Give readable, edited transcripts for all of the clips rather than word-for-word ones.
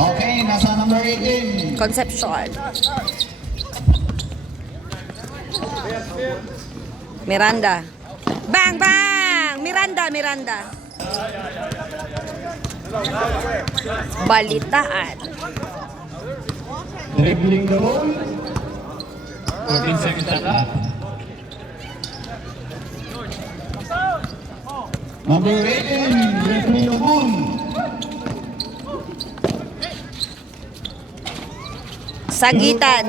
Okay, nasa number 18. Concepcion. Miranda. Bang, bang! Miranda. Balitaan. Dribbling the ball. 14 seconds shot clock. Number 18, dribbling the ball. Sagitan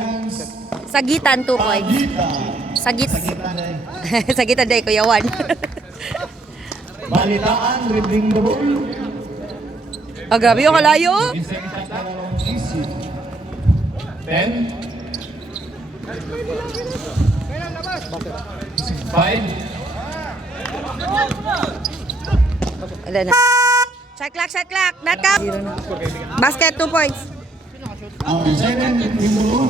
2 points. Sagitan day, Kuya Juan. Balitaan, dribbling the ball. Grabe yung kalayo. 15 seconds shot clock. 10. 5. Wala na. Shot clock. Not count. Basket 2 points. Number 7, dribbling the ball.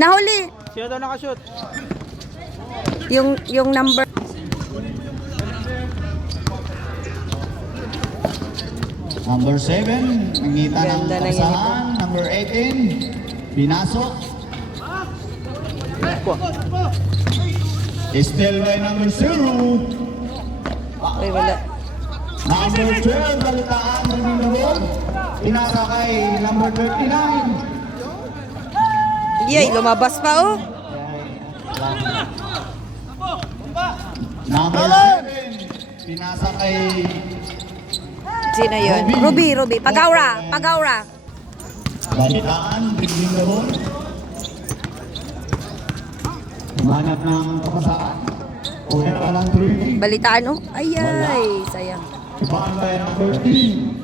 Nahuli. Sino daw nakashoot? Yung number. Number 7, nangita ng Ganda na yun kasahan. Number 18, pinasok. Still by number 0. Uy, wala. Number 12, balitaan, dribbling the ball. Pinasa kay number 39. Yay, lumabas pa oh. Number 7, pinasa kay Sino yun? Ruby. Pagaura. balitaan, dribbling the ball. Manap ng kapasaan. Una pa lang 3. Balitaan oh. Ay, sayang. Ibaan by number 3.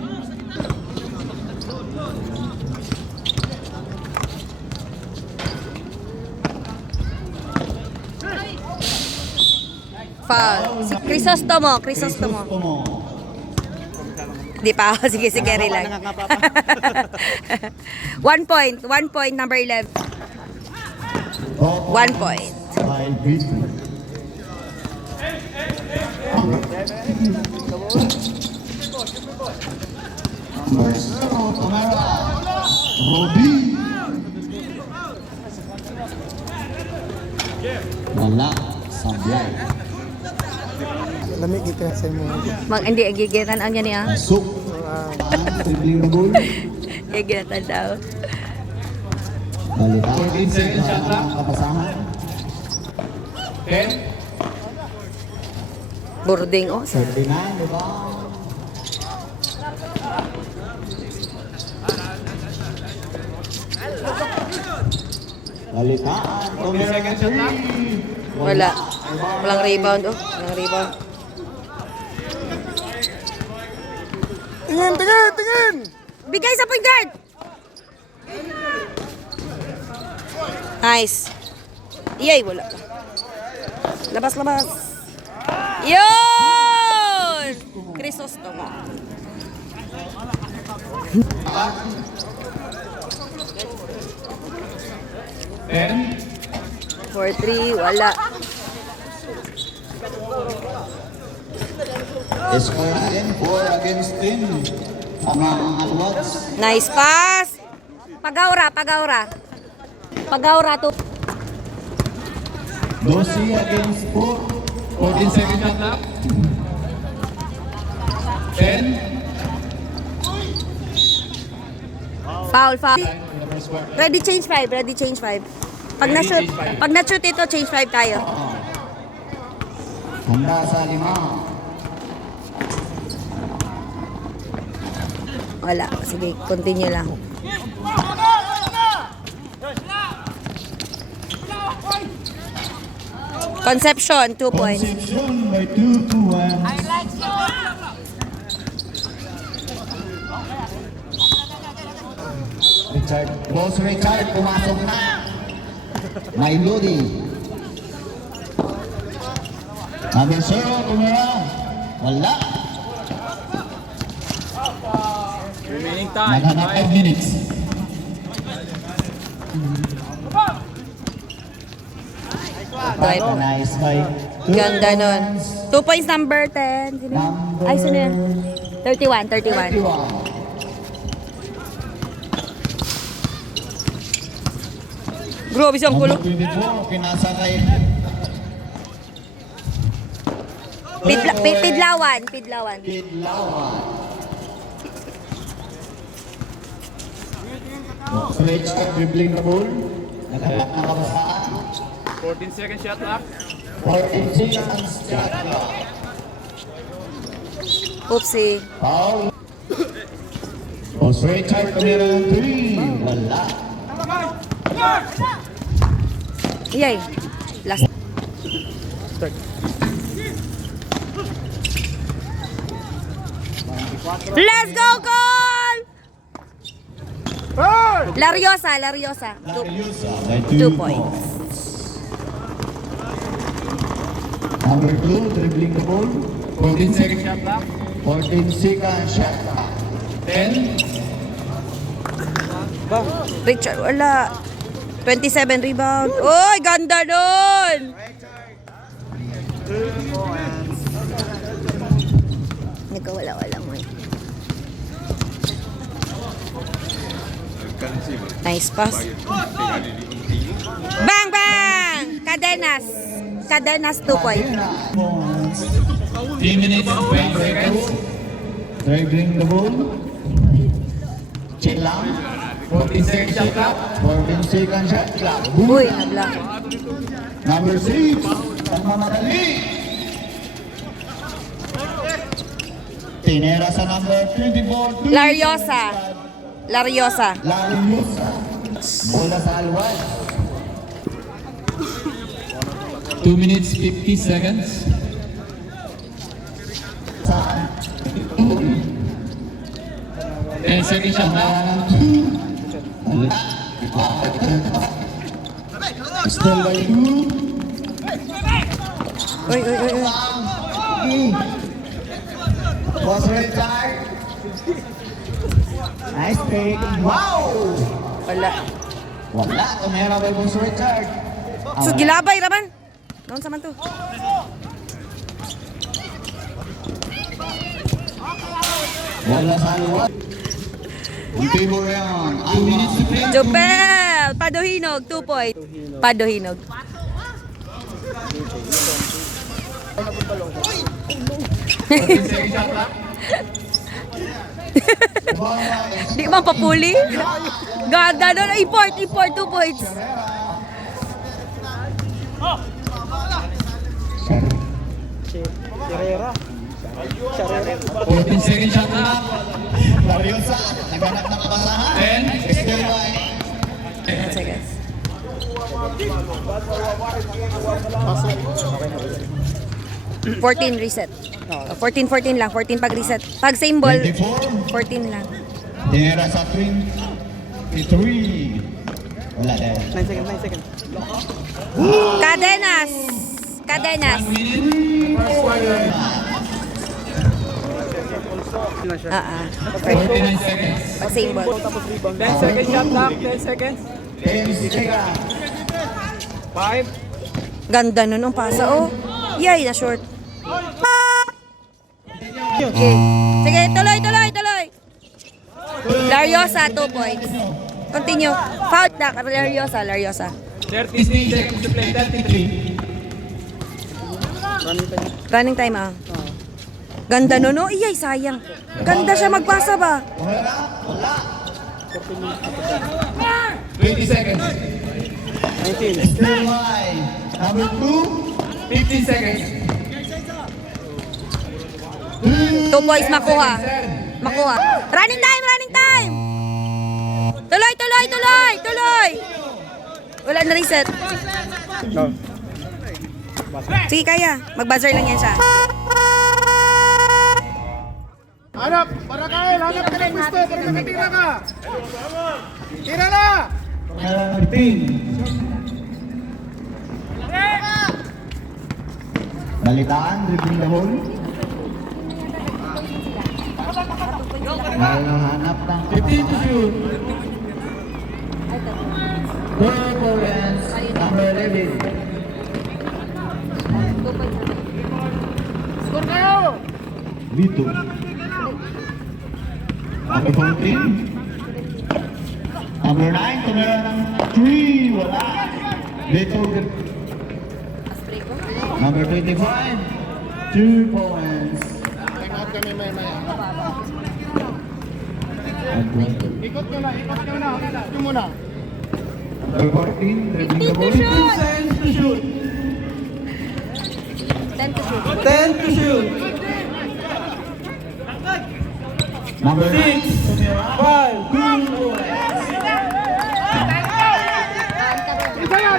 Foul. Si Crisostomo. Di pa ako. Sige, relax. 1 point. 1 point, number 11. 1 point. By Vitor. Number 0, Tumera. Ruby. Wala. Sablay. Lamig ito sa mo. Hindi, gigitan ang yan niya. Pasok. Dribbling the ball. Gigitan daw. Balitaan. 14 seconds shot clock. Kapasahan. 10. Boarding oh. 39, diba? Balitaan. 14 seconds shot clock. Wala. Walang rebound oh. Tingin! Bigay sa point guard. Nice. Yay, wala pa. Labas. Yun! Crisostomo. Ten. 4-3, wala. Score again, 4 against 10. Tama ang Alwads. Nice pass. Pagaura. Pagaura to. 12 against 4. 14 seconds shot clock. 10. Foul. First quarter. Ready change 5. Pag na-shoot ito, change 5 tayo. Handa sa 5. Wala. Sige, continue lang. Concepcion, 2 points. Concepcion by 2 to 1. Richard, pumasok na. May Lodi. Number 0, Tumera. Wala. Remaining time. Naghanap 5 minutes. Nice by Ganda nun. 2 points, number 10. Sino yun? Ay, sino yun? 31. 31. Grabe siyang Number kulo. 24, pinasakay. Pidlawan. Kidlawan. Switch at dribbling the ball. Naghalap ng kabasaan. 14 second shot clock. 14 seconds shot clock. Oopsie. Foul. O switch at tumira ng 3. Wala. Yay. Last. Let's go, goal! Lariosa. Lariosa by 2 2 points. points. Number 2, dribbling the ball. 14 second shot clock. 14 seconds shot clock. 10, Richard, wala. 27 rebound. Uy, ganda nun! Nagkawala-wala mo. Nice pass. Bang, bang! Cadenas 2 points. 3 minutes, 20 seconds. Dribbling the ball. Chilang. 14 second shot clock. 14 seconds shot clock. Uy, nablock. Number 6, pagmamadali. Tinera sa number 24. Lariosa. Lariosa. Bola sa alwan. 2 minutes, 50 seconds. Sa 10 second shot clock. Still by 2. Uy. Was retired. Nice pick. Wow! Wala. Wala. Tumera by Boss Richard. So, gilabay raman. Noon sa man to. Bola sa alwan. Hindi mo yan. 2 minutes to play. Jopel! Padohinog, 2 points. Padohinog. 14 second shot clock. Di man papuli? Ganda nun. Import, 2 points. Carrera. 14 second shot clock. Lariosa. Naghanap ng kabasahan. 10, Still by 10 seconds. 14 reset. 14 lang. 14 pag reset. Pag same ball, 24. 14 lang. Tinera sa 23. Wala din. 9 seconds. Cadenas. 1 minute. First quarter. 49 seconds. Pag same ball. 10 second shot clock. 10 seconds. 10 seconds. 5. Ganda nun ang pasa. Oh. Yay, na short. Okay. Sige, tuloy. Lariosa, 2 points. Continue. Foul na. Lariosa. 33 seconds to play. 33. Running time, ah. Ganda nun, oh. Iyay, sayang. Ganda siya magpasa ba? 20 seconds. 19. Still by number 2. 15 seconds. 2 points makuha. Running time. Tuloy. Wala na reset. Sige, kaya. Mag-buzzer lang yan siya. Hanap! Para kail! Hanap ka ng gusto! Para nakatira ka! Tira na! 13. Balitaan, dribbling the ball. Hanap ng 15 to shoot. Performance number 11. Score kayo! Vito. Number 14. Number 9, tumira ng 3, wala. Dito, number 25, 2 points. Time out kami maya. Ikot nyo na. Ito muna. Number 14, dribbling the ball. 15 seconds to shoot. 10 to shoot. 10 to shoot. Number 9, 6, tumira. 5, 2, Isa yan!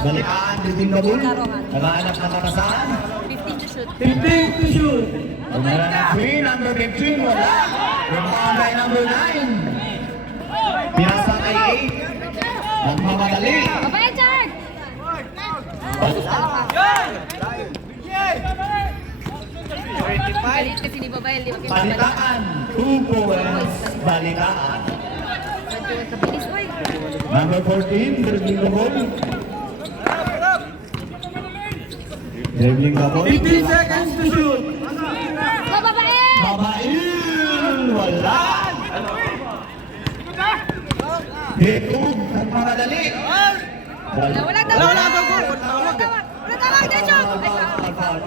Balikaan, dribbling the ball. Nagahanap na katasahan. 15 to shoot. 15 to shoot. Tumira ng 3, number 15, wala. Rebound by number 9. Pinasa kay 8. Nagmamadali. Babae, Chard! Galit kasi ni babae, di ba? Balitaan, 2 points. Balitaan. Kabilis, oy. Number 14, dribbling the ball. Dribbling the ball. 15 seconds to shoot. Babae! Babail! Wala! Hitog, nagmamadali. Wala tawag! Wala tawag, Dechong! Ay, Foul.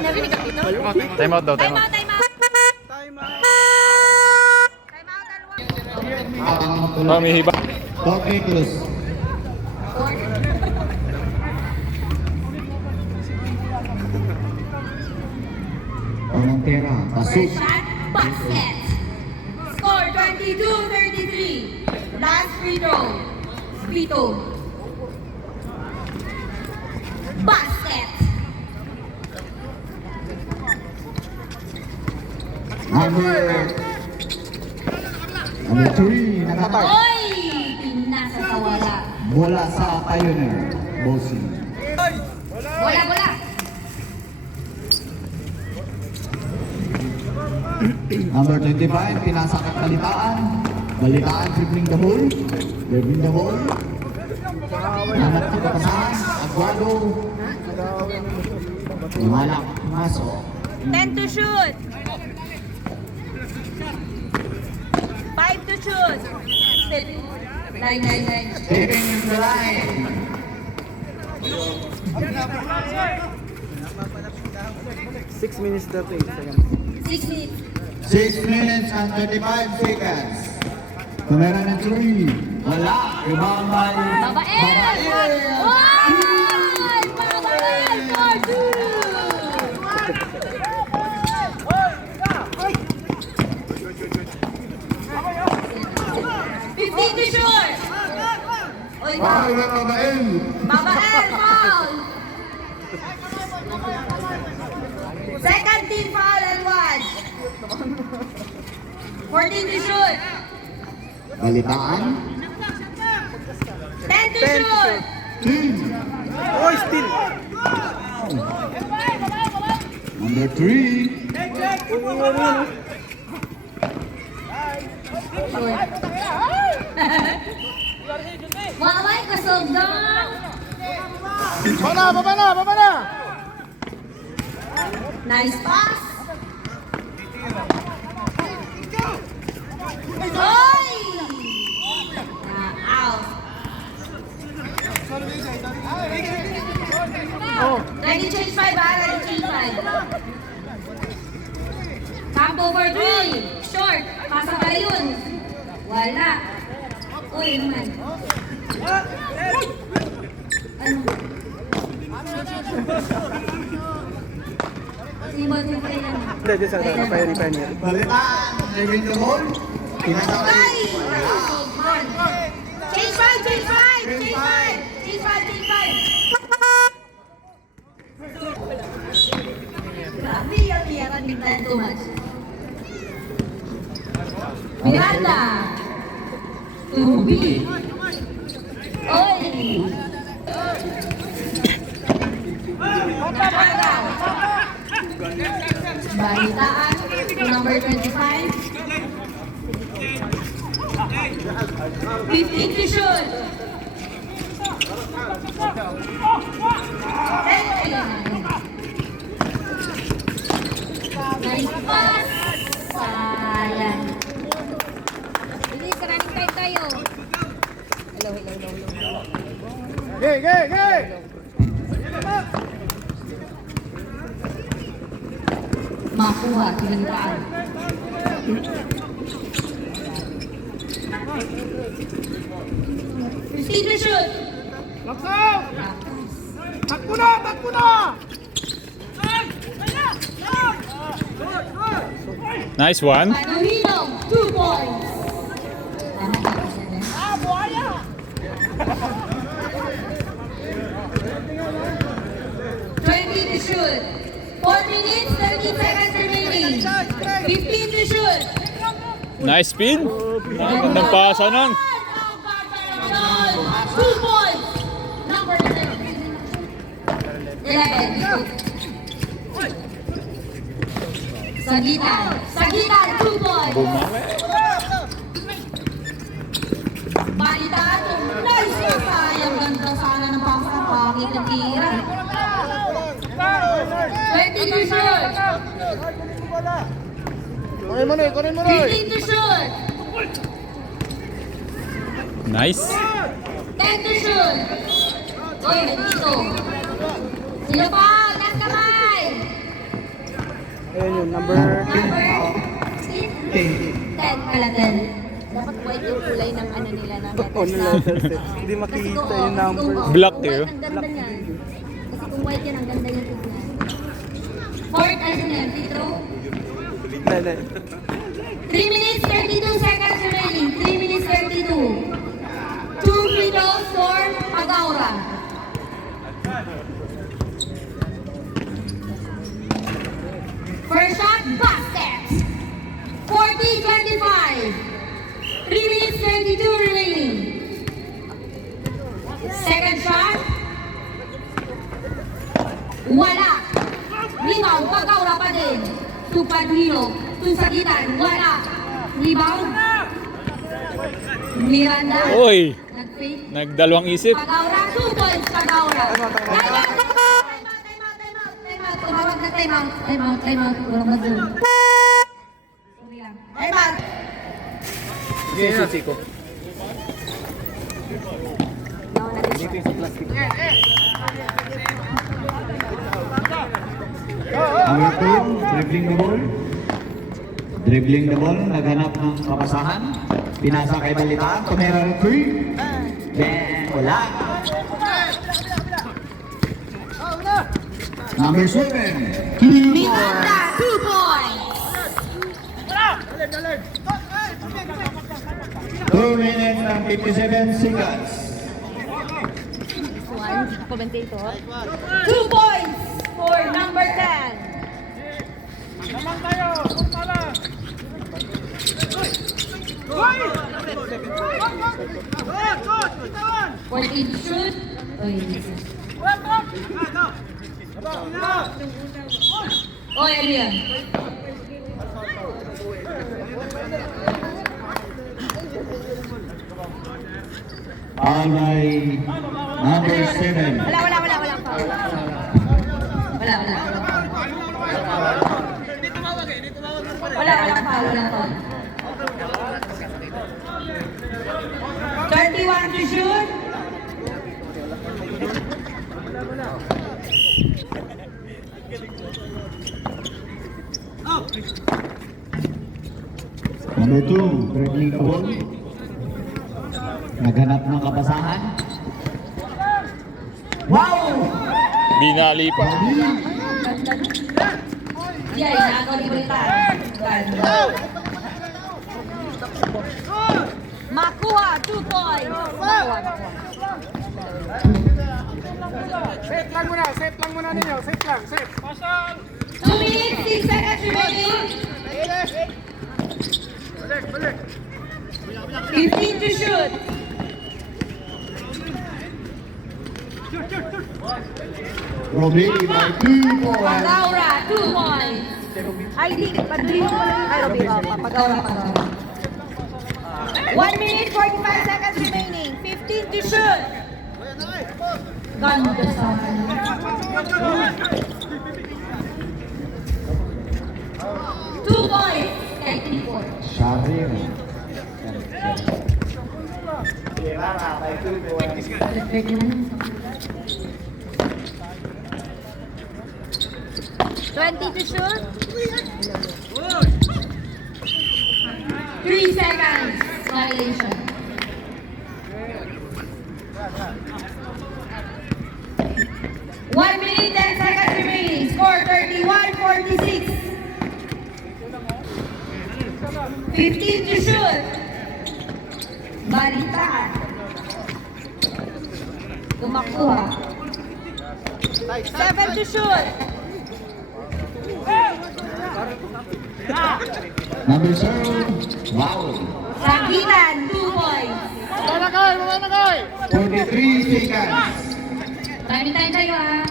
narinig ka dito? Time out daw, Time out, time out! Time out, dalawa. Hiba. Okay, Cruz. Montera, pasok. Shot basket. Score 22-33. Last free throw. Vito. Basket. Number 3, nakatay. Oy! Pinasa sa wala. Bola sa Pioneer. Bossing. Bola, bola. Number 25, pinasa kay Balitaan. Balitaan, dribbling the ball. Dribbling the ball. Namat sa katasahan. Aguado. Lumalak. Masok. 10 to shoot. 5 to shoot. Step. 9. Stepping in the line. 6 minutes 30 seconds. 6 minutes. 6 minutes and 35 seconds. Tumera ng 3. Wala. Rebound by Babae! Babae. Oy! Babae! For two! 15 to shoot! Oy, Foul ng Babae. Babae! Foul! Second team foul and 1. 14 to shoot! Balitaan. 10 to shoot! Oh, still. Number 3. Waway, kasogdang! Baba na! Nice pass! Oy! Out! Ready change 5 ha? Ready change 5. Campo for 3. Short. Pasa pa yun. Wala. Uy, naman. Ano? Sibot yung pa yan. Hindi, sa Pioneer. Balitaan. Dribbling the ball. Pinasa kay Ay! Change 5! Change 5! Change 5! Change 5! Change 5! Grabe yung iyakan ni Tan Tomas. Miranda! Tubi! Oy! Miranda! Balitaan, number 25. 15 to shoot. Nice pass. Sayang. Okay, okay, okay. Makuha, tinagdaan. Fifteen to shoot. Laksaw! Takbo na! Takbo na! Nice one. Panuhino, 2 points. Tama ba kasi na? To shoot. 4 minutes, 30 seconds remaining. 15 to shoot. Nice spin. Magandang pasa nun. 2 points. Number 11. Sagitan. Sagitan, 2 points. Bumawi. Balitaan. Nice. Sayang, ganda sana ng pasa. Pangit ang tira. 20 to shoot. Kunin mo na, kunin mo na. 15 to shoot. Nice. 10 to shoot. Oy, dito. Sino pa? Taas kamay. Ayun yun, number Number 10 pala 10. Dapat white yung kulay ng ano nila na on the letter set. Hindi makikita yung number. Black eh. Ang ganda niyan. Kasi kung white yan, ang ganda niyan tignan. Fourth, ano na yan? Free throw? 3 minutes, 32 seconds remaining. 3 minutes, 32. 2 free throws for Pagaura. First shot, basket. 40-25. 3 minutes, 32 remaining. Second shot. Wala. Rebound, Pagaura pa din. To Panuhino. To Sagitan. Wala. Rebound. Miranda. Oy. Nag-fake. Nagdalawang isip. Pagaura. 2 points, Pagaura. Time out. Tumawag na time out. Time out. Time out. Walang mag-zoom. Sorry lang. Time out. Siko. Number 2, dribbling the ball. Dribbling the ball, naghanap ng kapasahan. Pinasa kay Balitaan, tumera ng 3. Then, wala. Number 7, 2 Miranda. 2 points. 2 minutes and 57 seconds. 2 points for number 10. Naman tayo! Pala! Hoy! 14 shoot. Oy, Oy, ano yan? Alay, number 7. Wala. Wala foul. 31 to shoot. Number 2, dribbling the ball. Naghanap ng kapasahan. Wow! Binali pa. Yan, nakakalimutan. Makuha, 2 points. Set lang muna ninyo. Set lang, set. 2 minutes, 6 seconds remaining. 15 to shoot. Robby by 2 points. Pagaura, 2 points. Ay, di. Panuhino pa lang. Ay, Robby, Pagaura pa lang. 1 minute, 45 seconds remaining. 15 to shoot. Ganda sa akin. 2 points. Kay 3 points. Shabir. Pwede naman. 20 to shoot. 3 seconds. Violation. One minute, 10 seconds remaining. Score 31-46. 15 to shoot. Baliktad. Tumakbo ha. 7 to shoot. Number 0, wow. Sagitan, 2 points. Mga nakay! 43 seconds. Time tayo ha.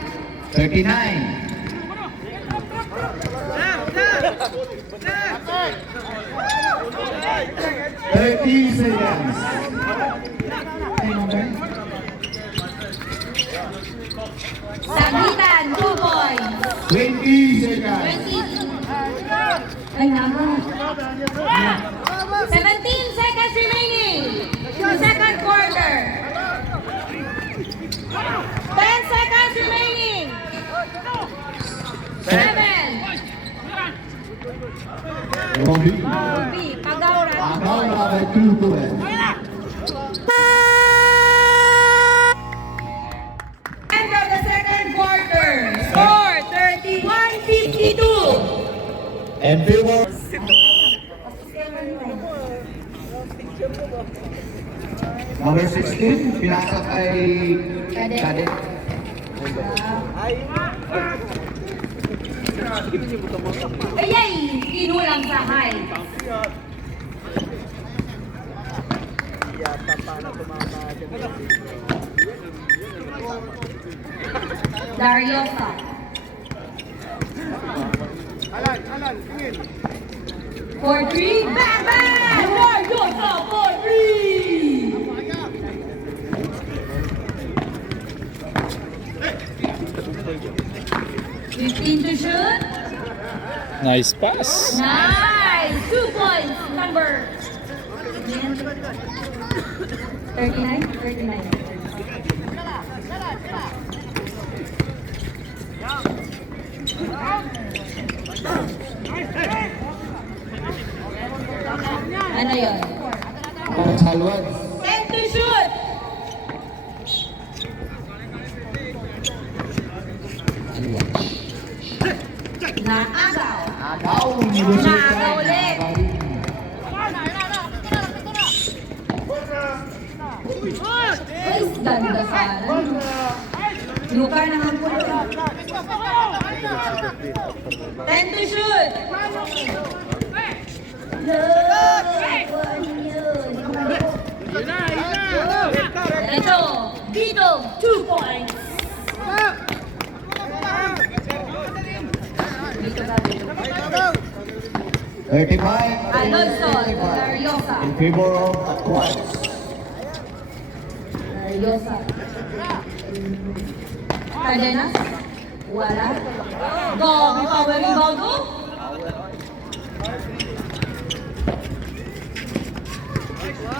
39. 30 seconds. Sagitan, 2 points. 20 seconds. 20. Ay, naman. 17 seconds remaining. Second quarter. 10 seconds remaining. 7. Robbie. Ruby, Pagauran. Agaw number 2 to it. End of the second quarter. Score 31-52. And favor. Number 16, pinasok kay Cadet. Ayay, kinulang sa high. Dariosa. Alan, tingin. 4-3. Bang, bang! Dariosa, 4-3. Fifteen to shoot. Nice pass. Nice! 2 points. Number 39. Ano yun? Salwan. 10 to shoot. Naagaw. Agaw. Naagaw ulit. Ay, ganda sana. Luka naman po. 10 to shoot. Ito, Vito, 2 points. Vito na, Vito. 35. Alonso, Dariosa. In favor of Aquas. Dariosa. Cardenas. Wala. Go, may power rebound mo.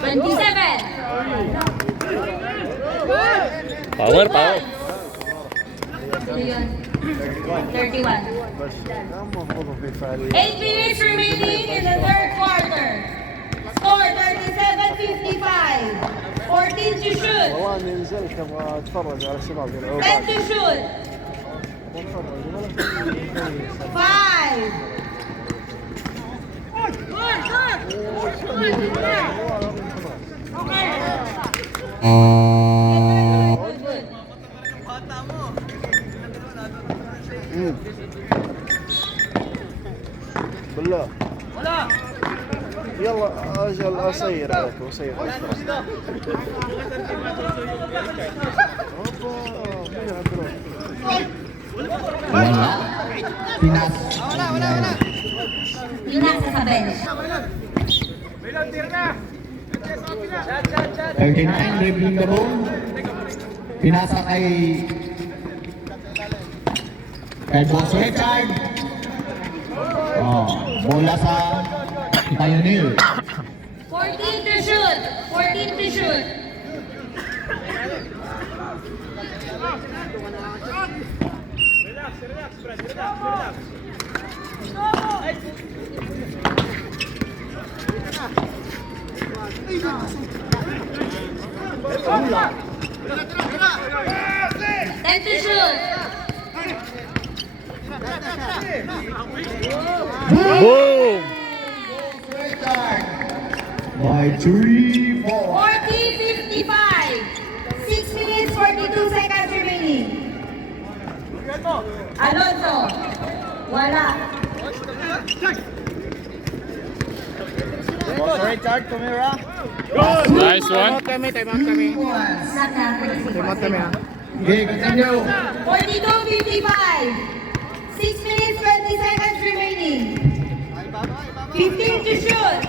Twenty-seven. Power. Ano yun? 31. 8 minutes remaining in the third quarter. Score 37-55. 14 to shoot. والله اني نزلت ابغى اتفرج على الشباب يلعبون 10 to shoot. 5. بالله يلا اجل اصير عليك واصير اكثر Wala. Pinas. Pinasa sa bench. 39, dribbling the ball. Pinasa kay Boss Richard. Bola sa Pioneer. 14 to shoot. 14 to shoot. Time to shoot. Boom! By 3, 4. 40-55. 6 minutes, 42 seconds remaining. Alonso. Wala. Nice one. Time out kami. Saka. Time out kami ha. Okay, continue. 42-55. 6 minutes, 20 seconds remaining. 15 to shoot.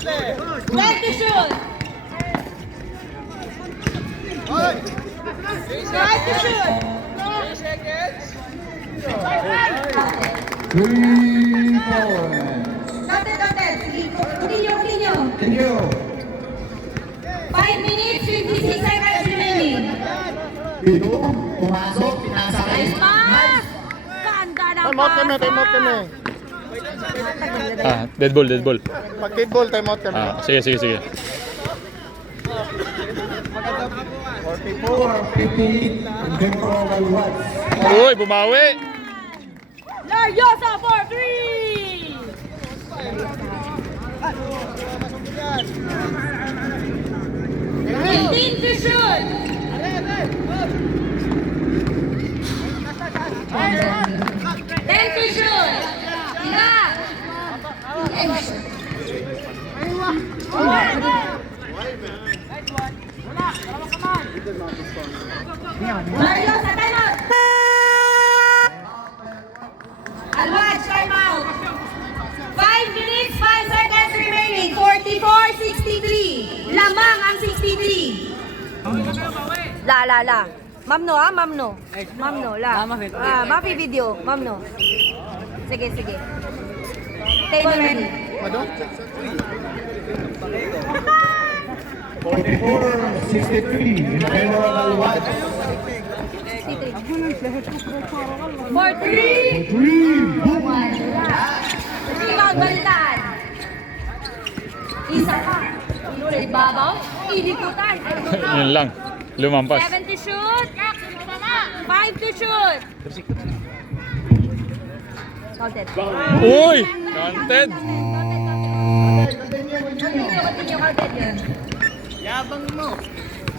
12 to shoot. 5 to shoot. 3 points. Noted. Sige, continue. Continue. 5 minutes, 56 seconds remaining. Pito, pumasok, pinasakay. Nice pass! Ganda ng Time out kami, time out kami. Ah, dead ball. Pag dead ball, time out kami. Ah, sige. 44, 58, General Watts. Uy, bumawi! Laryosa for 3! 15 to shoot! 10 to shoot! Laryosa, time out! Alwaj, time out! 5 minutes, 5 seconds remaining. 44-63. Lamang ang 63. La. Ma'am no, ma'am no. Ma'am no, la. Mapi video, ma'am no. Sige. Table ready. 44, 63, General Watts. 4-3. 3, boom. Rebound, balitan. Isa pa. Inulit babaw. Inikutan. Yun lang. Lumampas. 7 to shoot. 5 to shoot. Counted. Uy! Counted! Continue, counted yun. Yabang mo.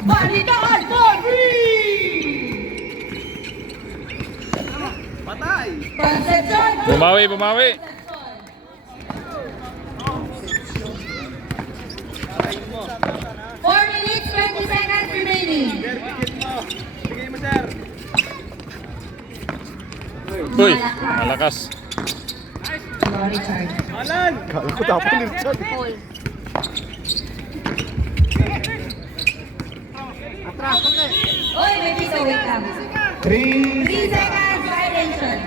Balitaan for 3! Patay! Conception! Bumawi! 4 minutes, 20 seconds remaining. Uy! Malakas. Kala ko dapat ni Richard. Paul. Oy, may piso, wait lang. 3, 3 seconds, violation.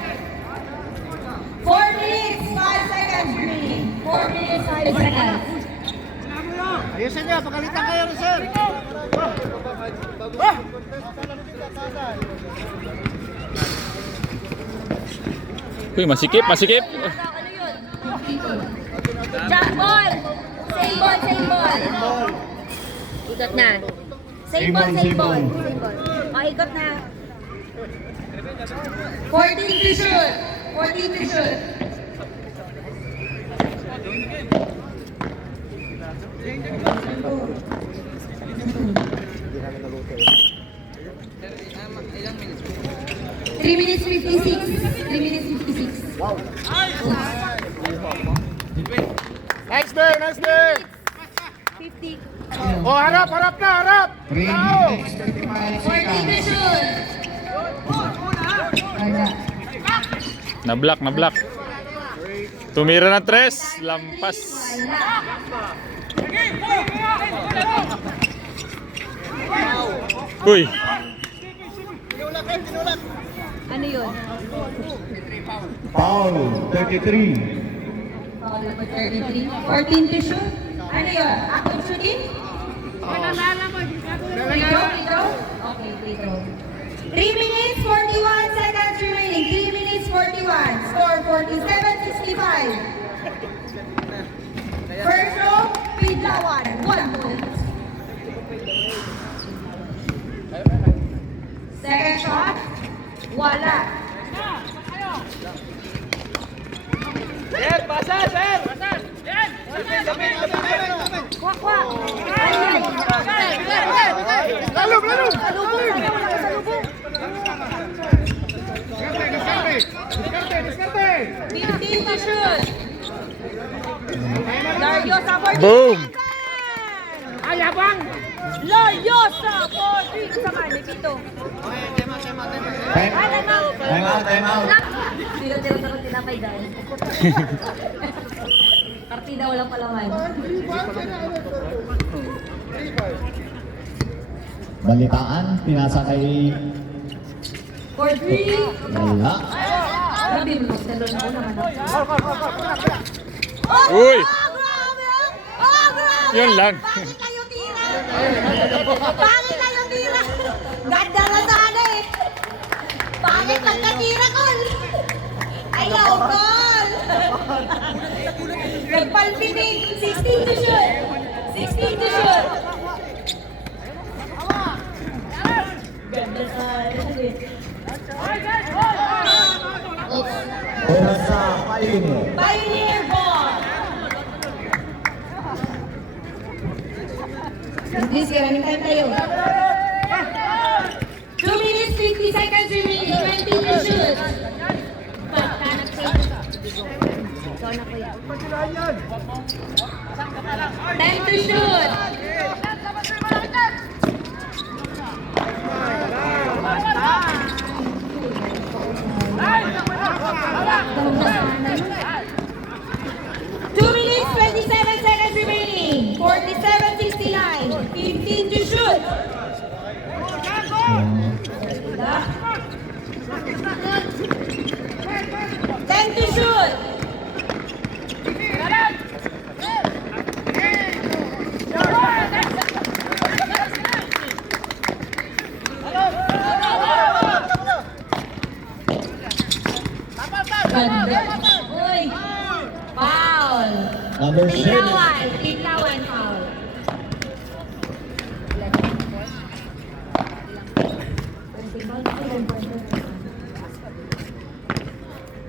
4 minutes, 5 seconds remaining. 4 minutes, 5 seconds. Ayusin niya, pagalitan kayo ni sir. Uy, masikip. Ano yun? Jump ball. Same ball. Ikot na. Same ball. O, ikot na. 14 to shoot. 14 to shoot. Three minutes 56. 3 minutes 56. Nice day. 50. Oh, harap. 3 minutes, 35 14 to seconds. shoot. Na-block. Tumira ng 3. Lampas. Uy! Ano yun? Foul, 33. Foul number 33. 14 to shoot. Ano yun? Active shooting? Free throw? Okay, free throw. 3 minutes, 41 seconds remaining. 3 minutes, 41. Score 47-65. First row, Pidlawan, 1 point. Second shot, wala. Kwa. Ay, ay. Lalo, lalo! Salubong, sabi mo na salubong. Diskarte! 15 to shoot. Laryosa for Boom! Ayabang! Laryosa for 3. Sama, may pito. Time out, time out. Tiro-tiro na tinapay dahil. Partida walang palaman. Balitaan, pinasa kay For 3. Wala. Grabe mo, talon mo naman ako. Uy! Grabe! Oh, grabe! Yun lang. Bakit kayo tira? Bakit kayo tira? Ganda na sana eh. Bakit pagkatira, Col? Ayaw, Col! Nagpalpinig. 16 to shoot. 16 to shoot. Ganda sana eh. Oras sa Pioneer. Pioneer ball. Please, running time tayo. 2 minutes, 50 seconds remaining. 20 to shoot. Ikaw na kuya. 10 to shoot. Two minutes, 27 seconds remaining. 47-69. 15 to shoot. 10 to shoot. Ganda. Uy. Foul. Number 6. Tinglawan foul.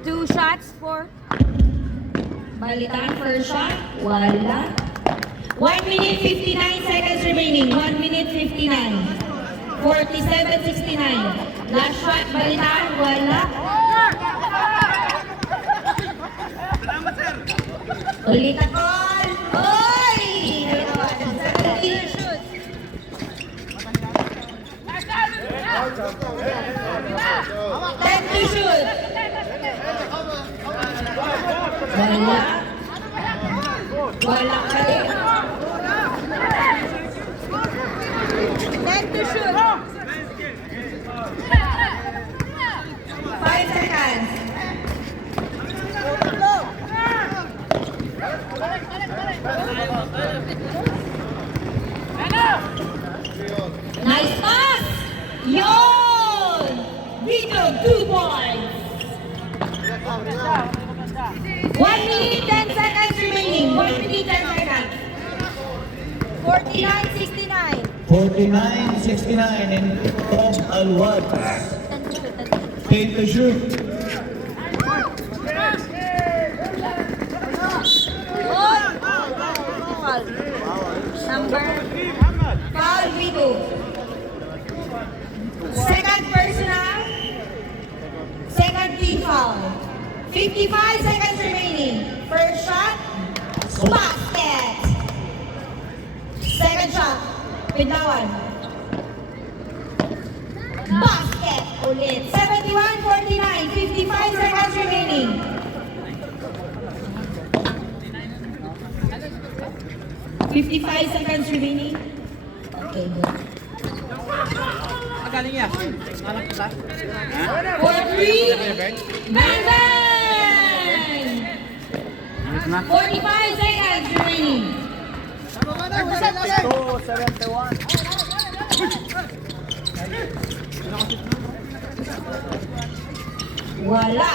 Two shots for Balitaan first shot. Wala. 1 minute 59 seconds remaining. 1 minute 59. 47-69. Last shot. Balitaan. Wala. Ulit ako. Oy! 17 shoot. Ten to shoot. Wala. Wala ka rin. 10 to shoot. 5 seconds. Nice pass! Yon! Vito, 2 points. 1 minute 10 seconds remaining. 1 minute 10 seconds. 49-69. 49-69 in Tom Alwad. 10 to shoot. Number Foul, Vito. Second personal. Second team foul. 55 seconds remaining. First shot. Basket. Second shot. Pindawan. Basket. Ulit. 71-49. 55 seconds remaining. $55 seconds remaining. Okay, good. For 3. Bang, bang! 45 seconds remaining. Wala.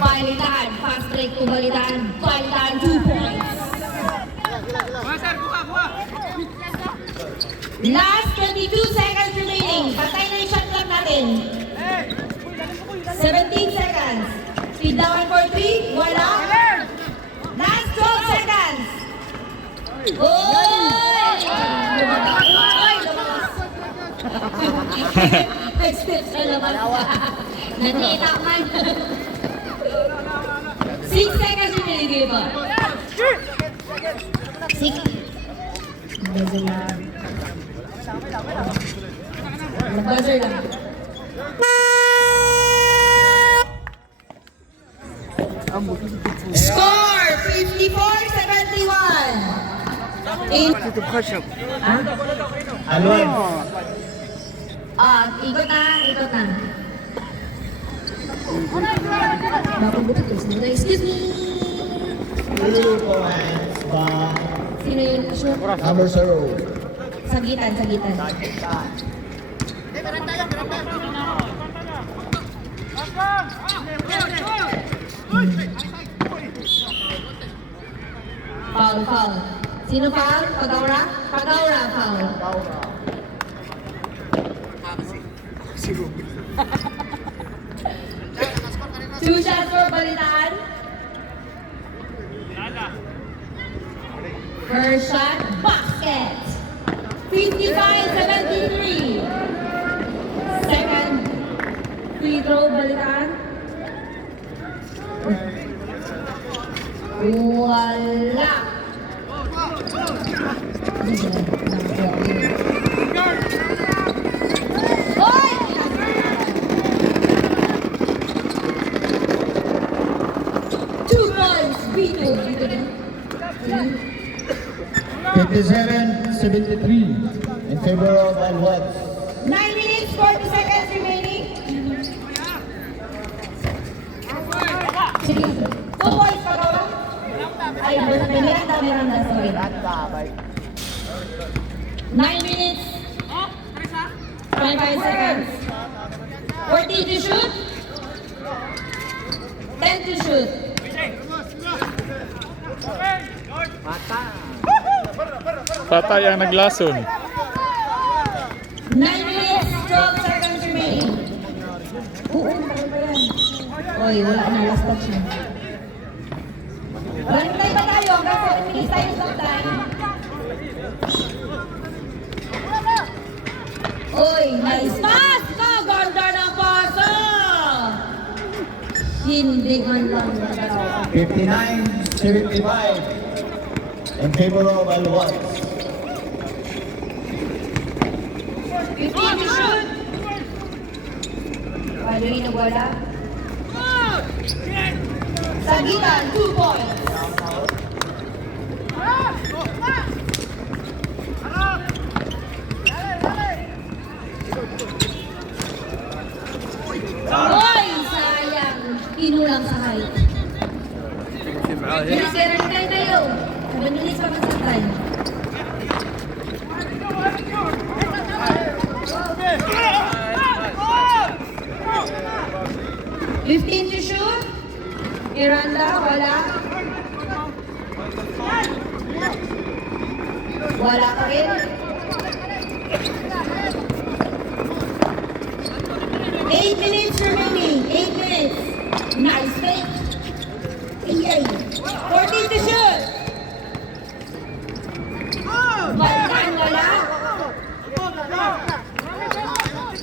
Balitaan. Fast break to balitaan. Balitaan 2 points. Last 22 seconds remaining. Patay na yung shot clock natin. 17 seconds. Speed down for 3. Wala. Last 12 seconds. Oy! Oy! Nag-step na naman. Nakita man. 6 seconds remaining, Diba? 6. Buzzer lang. Buzzer lang. Score 54-71. Alon. Ikot na, ikot na. Mapabutot ko, sino na? Excuse me. 2 points by Sino yun? Sure. number 0. Sagitan, sagitan. Foul, foul. Sino foul? Pagaura? Pagaura, foul. Two shots for Balitaan. First shot, basket. 55-73. Second free throw, Balitaan. Wala. Hoy! 2 points, Vito. 57-73 in favor of Alwads. 9 minutes, 40 seconds remaining. Sige. 2 points pa ba? Ay, Miranda, sorry. 9 minutes. 25 seconds. 14 to shoot. 10 to shoot. Tatay ang naglason. 9 minutes, 12 seconds remaining. Oo, bakit ba yan? Oy, wala na, last touch na. Bantay ba tayo? Hanggang 7 minutes tayo sa time. Oy, nice pass! Ganda ng pasa! Hindi man lang. 59-75 in favor of Alwads. 15 to shoot. Paano yung nagwala? Sagitan, 2 points. Oy, sayang. Kinulang sa height. Nagsiserantay tayo. 7 minutes pa man sa time. Fifteen to shoot. Miranda, wala. Wala ka rin. 8 minutes remaining. 8 minutes. Nice fake. Iyay. 14 to shoot. Balikan, wala.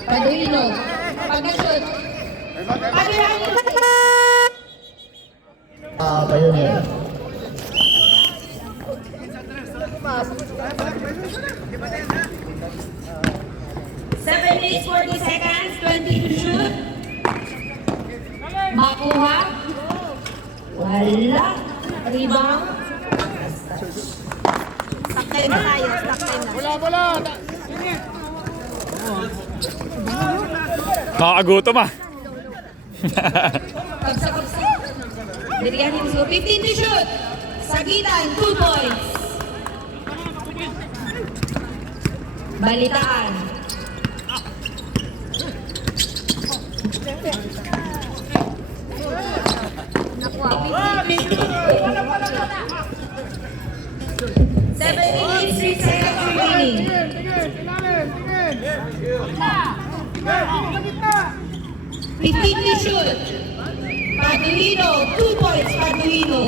Paduino. Pag-shoot. Pag-irangin. Pioneer. Seven minutes, 40 seconds, 20 to shoot. Makuha. Wala. Rebound. Stuck time na tayo. Stuck time na. Nakakagutom ah. Pagsa-pagsa. Bigyan niyo so 15 to shoot. Sagitan, 2 points. Balitaan. Seven minutes, 3 seconds remaining. Tingin, ilalim, tingin. 15 to shoot. Paduino, 2 points, Paduino.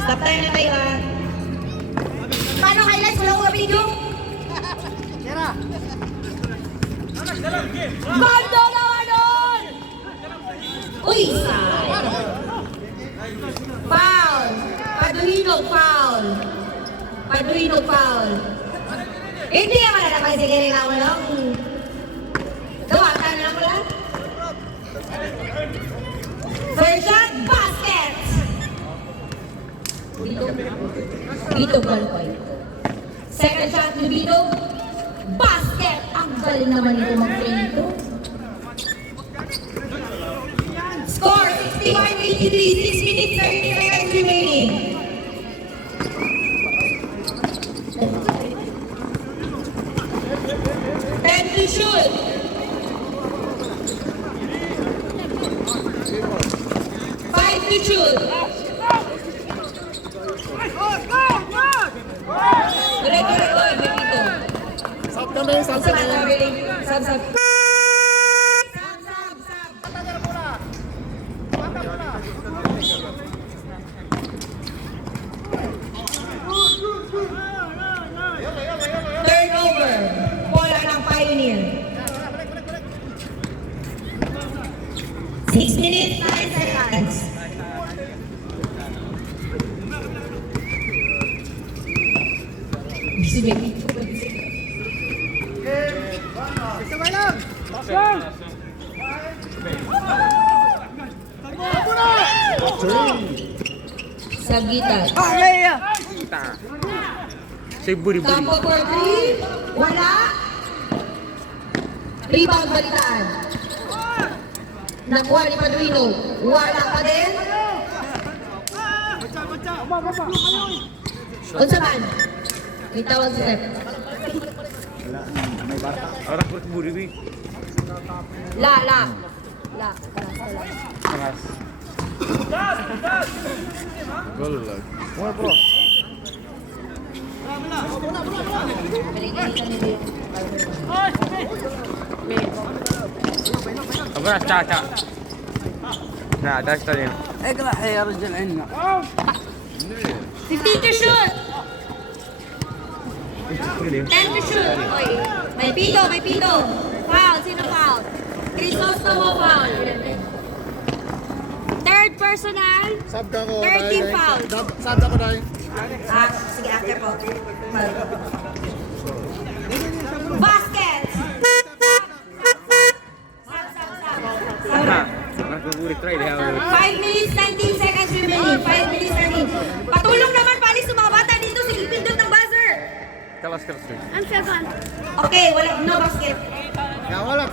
Stop tayo na tayo ha. Paano highlights? Wala ko video? Ganda naman nun! Uy, side. Foul. Paduino, foul. Paduino, foul. Hindi naman na naman sige rin ako lang. Gawatan na lang lang. First shot, basket! Dito, ball point. Second shot, dito, basket! Ang galing naman ito mag-play ito. Score, 61-83, 6 minutes, 30 seconds remaining. Time to shoot. 5 to shoot. Correct, Benito. Sab kami, sab Sab, kami. sab, sab. Turnover. Bola ng Pioneer. 6 minutes, 9 seconds. Busy baby. Sabay lang. Pasok. Ako na. Sa gitan. Campo for 3. Wala. Rebound balitaan. Nakuha ni Paduino. Wala pa din. Unsa man? May tawag sa step. La. Abra, caca. Nah, ده اشتري. 15 to shoot. 10 to shoot. Oy. May pito. Foul. Sino foul? Crisostomo foul. Third personal. Sab ka ko. 13 foul. Sab ako dahil. Sige, after po. Basket! Nah, nagbuburik try dia. 5 minutes, 19 seconds remaining. 5 minutes, 19. Patulong naman, palis sa mga bata dito. Sige, pindot ng buzzer. Kalas. Okay, wala, no basket. Ya, wala.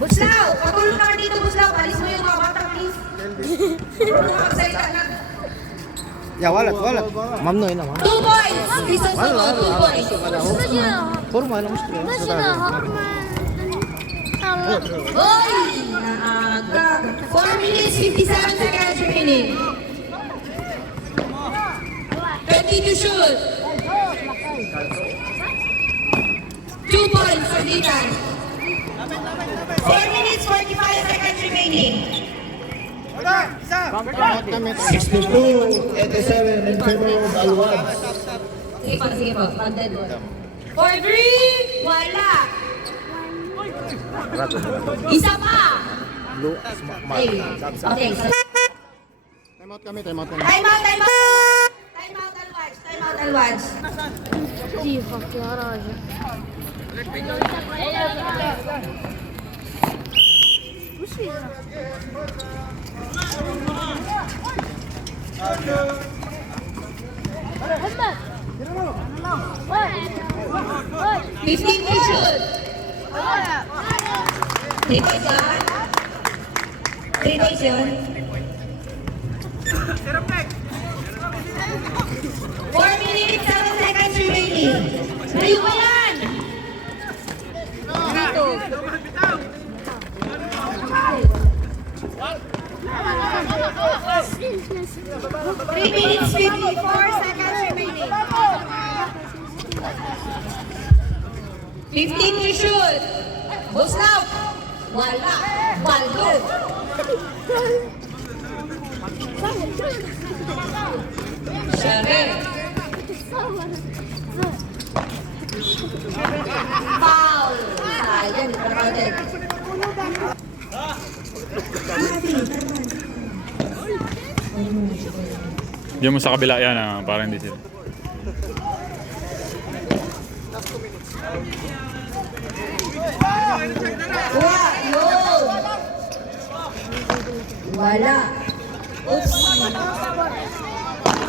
Buslaw, patulong naman dito, Buslaw. Palis mo yung mga bata, please. Magsalita na. Ya, walat. Mamno ina, 2 points. Crisostomo, 2 points. Forma lang gusto. Hoy! Naaga. 4 minutes, 57 seconds remaining. 30 to shoot. 2 points for Gitan. 4 minutes, 45 seconds remaining. Wala. Isa. 62-87 in favor of Alwad. Sige pa. Pag-dead ball. For 3, wala. Isa pa. Okay. Time out kami, time out kami. Time out, and watch. Fifteen to shoot. 3 points yan. 3 points yan. 4 minutes, 7 seconds remaining. Layo mo yan! 3 minutes 54 seconds remaining. 15 to shoot. Buslaw. Wala. Waldo. Shere. Foul. Sayang, crowded. Diyan mo sa kabila yan, para hindi sila. Yun. Wala. Oops.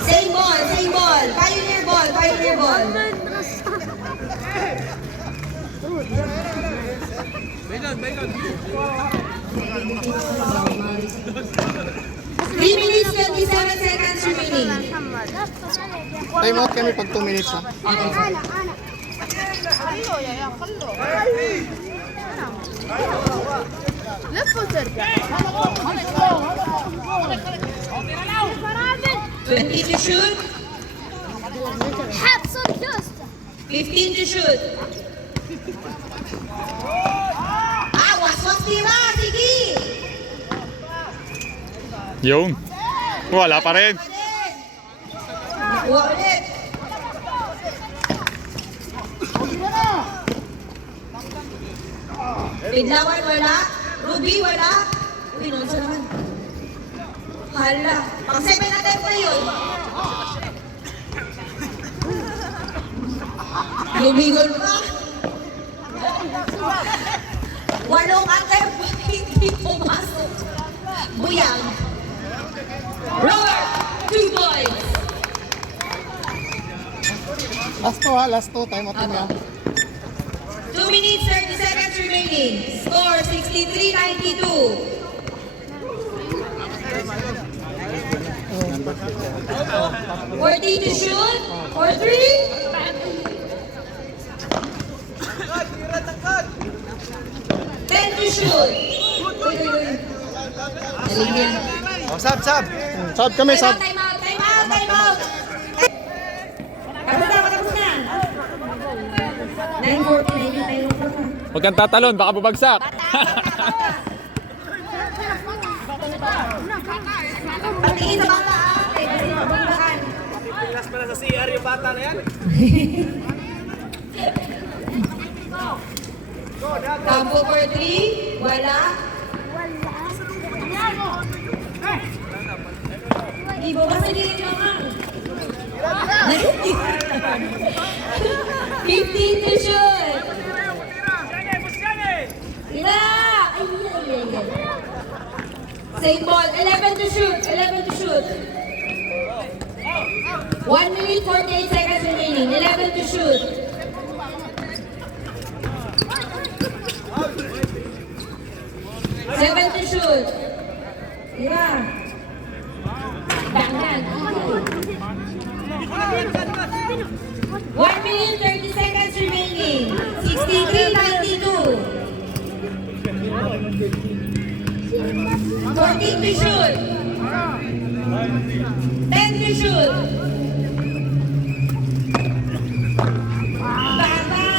Same ball, same ball. Pioneer ball, pioneer ball. Three minutes, 27 seconds remaining. Time out kami pag 2 minutes ha. Okay. 20 to shoot. 15 to shoot. Waswas tira, sige. Yun. Wala pa rin. Nakuha ulit. Pidlawan wala. Ruby wala. Uy, nonsa naman. Hala. Pang 7 attempt na yun. Lumigol pa. 8 attempt. Hindi pumasok. Buyang. Robert, 2 points. Last to, time out kami ha. 2 minutes, 30 seconds remaining. Score 63-92. 40 to shoot. 4-3. 10 to shoot. Galing yan. Oh, sub. Sub kami, sub. Time out, time out, time out. Tapos na. 9:40. Huwag kang tatalon, baka bubagsak. Patingin sa bata ah. Kasi mabanggaan. Pilas pala sa CR yung bata na yan. Campo for 3. Wala. Ibo ba sa dito naman? 15 to shoot. Ila! Ay. Same ball. 11 to shoot. 11 to shoot. 1 minute 48 seconds remaining. 11 to shoot. 7 to shoot. Yeah. Dangan. 1 minute 30 seconds remaining. 63-92. 14 to shoot. 10 to shoot. Batang.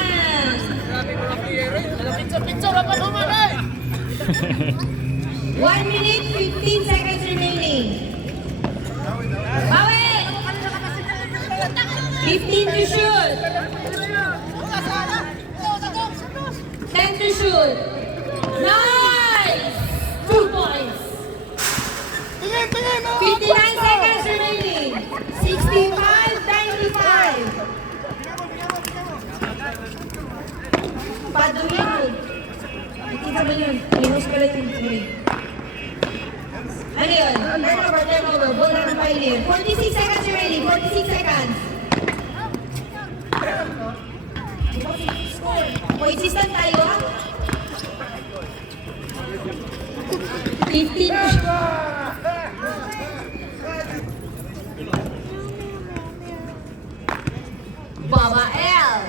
1 minute 15 seconds remaining. Bawi! 15 to shoot. 10 to shoot. Nice! 2 points. 59 seconds remaining. 65-95. Paduhin. Nakikita ba yun? Minus pala yun. Sorry. Ano yun? Turnover. Ball na ng Pioneer. 46 seconds remaining. 46 seconds. Consistent tayo ha? 15. Baba L.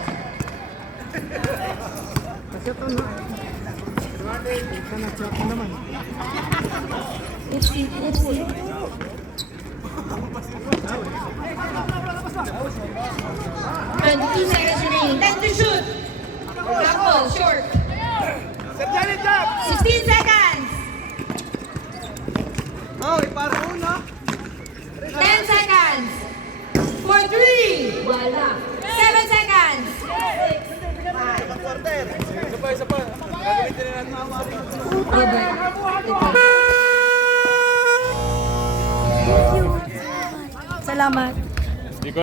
Oopsie, oopsie. Seconds remaining. 10 to shoot. Couple, short. Sir Janet, Jack! 16 seconds. Oh, para una. 10 seconds. For 3. Wala. 7 seconds. Isa pa. Gagamitin na natin ang Robert. Salamat.